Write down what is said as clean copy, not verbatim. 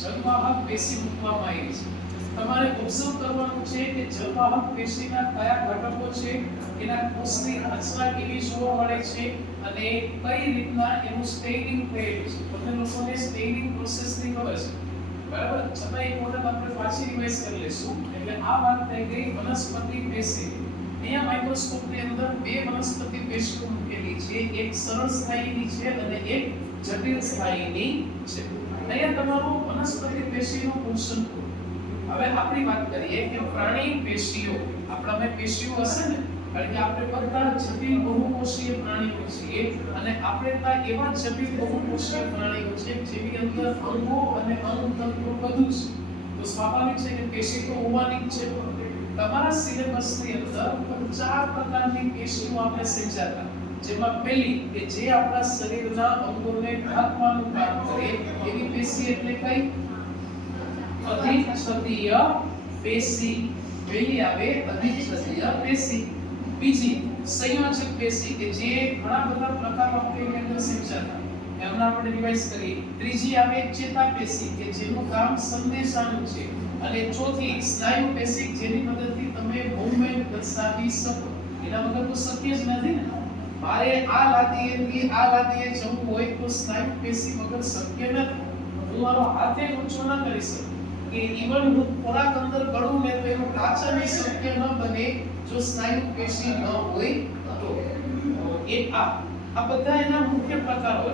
જલવાહક પેશી મૂકવામાં આવી છે. તમારે ઓબ્ઝર્વ કરવાનું છે કે જલવાહક પેશીના કયા ઘટકો છે, એના કોષની રચના કેવી જોવા મળે છે અને કઈ રીતના એનું સ્ટેનિંગ થયેલું છે. તમને લોકોને સ્ટેનિંગ પ્રોસેસની ખબર છે, બરાબર? છતાં એક વખત આપણે પાછી રિવાઇઝ કરી લઈશું. એટલે આ વાત થઈ ગઈ વનસ્પતિ પેશી. અહીંયા માઇક્રોસ્કોપની અંદર બે વનસ્પતિ પેશીઓ મૂકેલી છે, એક સરળ સ્થાયીની છે અને એક જટિલ સ્થાયીની છે. અહીંયા તમારું વનસ્પતિ પેશીનું ફંક્શન પૂરું. હવે આપણી વાત કરીએ કે પ્રાણી પેશીઓ, આપણામાં પેશીઓ હશે ને, કારણ કે આપણે બધા જટિલ બહુકોષીય પ્રાણીઓ છીએ અને આપણે ત્યાં એવા જટિલ બહુકોષીય પ્રાણીઓ છે જેની અંદર અંગો અને અંગતંત્રો બધું છે. તો સ્વાભાવિક છે કે પેશી તો હોવાની જ છે. તમારા સિલેબસની અંદર 4 પ્રકારની પેશીઓ આપણે સમજાતા, જેમાં પહેલી કે જે આપણા શરીરના અંગોને ઢાંકવાનું કામ કરે એવી પેશી એટલે કઈ? અધિચ્છદીય પેશી. પહેલી આવે અધિચ્છદીય પેશી. બીજી સંયોજક પેશી કે જે ઘણા બધા પ્રકારો આપણે એની અંદર સમજાતા, એમને આપણે રિવાઇઝ કરીએ. ત્રીજી આવે ચેતાપેશી કે જેનું કામ સંદેશાનું છે અને ચોથી સ્નાયુ પેશી જેની મદદથી તમે મૂવમેન્ટ દર્શાવી શકો. એના વગર તો શક્ય જ નથી ને. મારે આ લાદીએથી આ લાદીએ જવું હોય તો સ્નાયુ પેશી વગર શક્ય નથી. હું મારો હાથે ઊંચો ન કરી શકું કે ઈવન હું ખોરાક અંદર ગળું ને તો એનું પાચન શક્ય ન બને જો સ્નાયુ પેશી ન હોય તો. આ બધા એના મુખ્ય પ્રકારો.